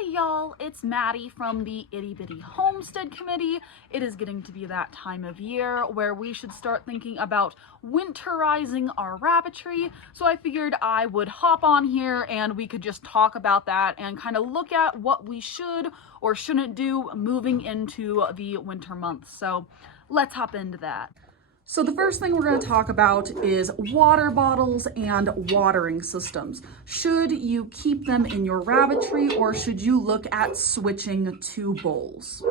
Hey y'all, it's Maddie from the Itty Bitty Homestead Committee. It is getting to be that time of year where we should start thinking about winterizing our rabbitry. So I figured I would hop on here and we could just talk about that and kind of look at what we should or shouldn't do moving into the winter months. So let's hop into that. So the first thing we're going to talk about is water bottles and watering systems. Should you keep them in your rabbitry or should you look at switching to bowls?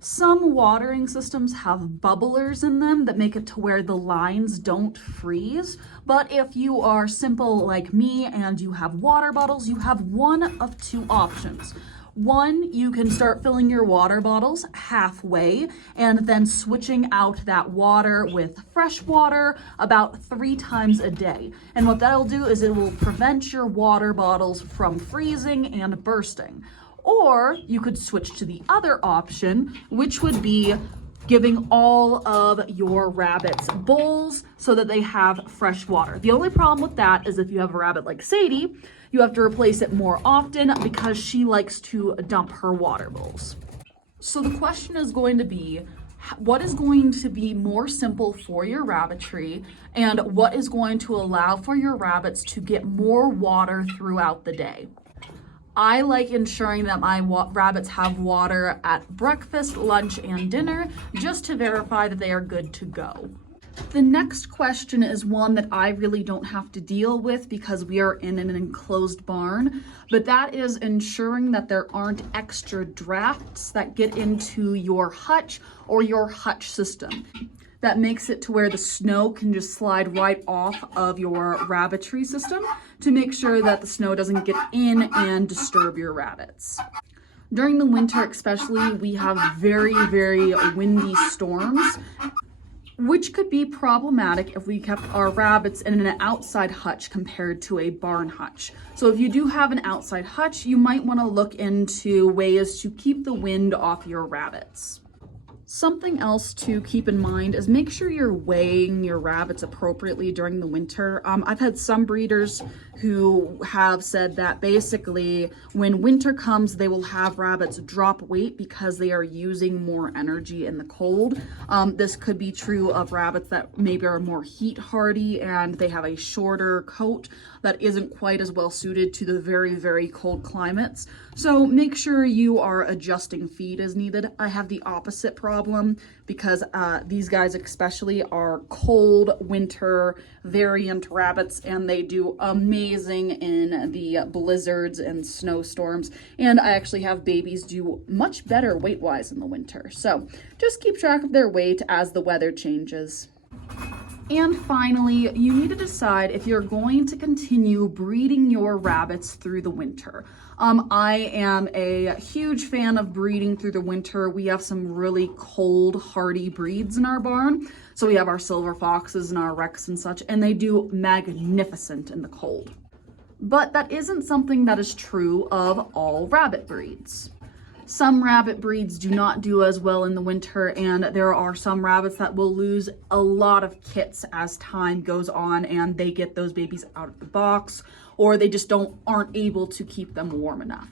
Some watering systems have bubblers in them that make it to where the lines don't freeze. But if you are simple like me and you have water bottles, you have one of two options. One, you can start filling your water bottles halfway and then switching out that water with fresh water about 3 times a day. And what that'll do is it will prevent your water bottles from freezing and bursting. Or you could switch to the other option, which would be giving all of your rabbits bowls so that they have fresh water. The only problem with that is if you have a rabbit like Sadie, you have to replace it more often because she likes to dump her water bowls. So the question is going to be, what is going to be more simple for your rabbitry and what is going to allow for your rabbits to get more water throughout the day? I like ensuring that my rabbits have water at breakfast, lunch, and dinner just to verify that they are good to go. The next question is one that I really don't have to deal with because we are in an enclosed barn, but that is ensuring that there aren't extra drafts that get into your hutch or your hutch system. That makes it to where the snow can just slide right off of your rabbitry system to make sure that the snow doesn't get in and disturb your rabbits. During the winter especially, we have very, very windy storms, which could be problematic if we kept our rabbits in an outside hutch compared to a barn hutch. So if you do have an outside hutch, you might want to look into ways to keep the wind off your rabbits. Something else to keep in mind is make sure you're weighing your rabbits appropriately during the winter. I've had some breeders who have said that basically when winter comes, they will have rabbits drop weight because they are using more energy in the cold. This could be true of rabbits that maybe are more heat hardy and they have a shorter coat that isn't quite as well suited to the very, very cold climates. So make sure you are adjusting feed as needed. I have the opposite problem because these guys especially are cold winter variant rabbits and they do amazing in the blizzards and snowstorms. And I actually have babies do much better weight-wise in the winter. So just keep track of their weight as the weather changes. And finally, you need to decide if you're going to continue breeding your rabbits through the winter. I am a huge fan of breeding through the winter. We have some really cold, hardy breeds in our barn. So we have our silver foxes and our Rex and such, and they do magnificent in the cold. But that isn't something that is true of all rabbit breeds. Some rabbit breeds do not do as well in the winter, and there are some rabbits that will lose a lot of kits as time goes on and they get those babies out of the box or they just aren't able to keep them warm enough.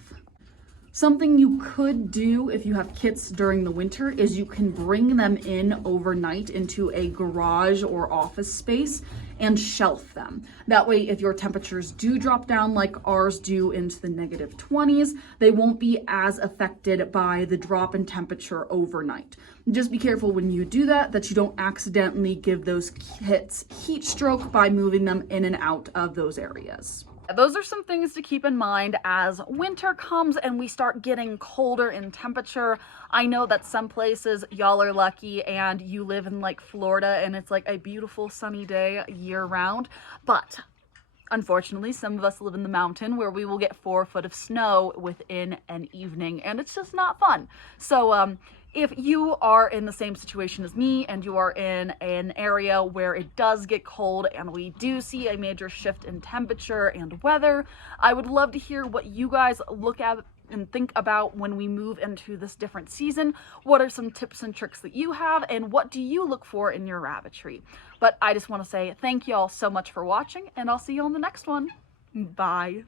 Something you could do if you have kits during the winter is you can bring them in overnight into a garage or office space and shelf them. That way, if your temperatures do drop down like ours do into the -20s, they won't be as affected by the drop in temperature overnight. Just be careful when you do that you don't accidentally give those kits heat stroke by moving them in and out of those areas. Those are some things to keep in mind as winter comes and we start getting colder in temperature. I know that some places y'all are lucky and you live in like Florida and it's like a beautiful sunny day year round, but unfortunately some of us live in the mountain where we will get 4 foot of snow within an evening and it's just not fun. So if you are in the same situation as me and you are in an area where it does get cold and we do see a major shift in temperature and weather, I would love to hear what you guys look at and think about when we move into this different season. What are some tips and tricks that you have and what do you look for in your rabbitry? But I just want to say thank you all so much for watching and I'll see you on the next one. Bye.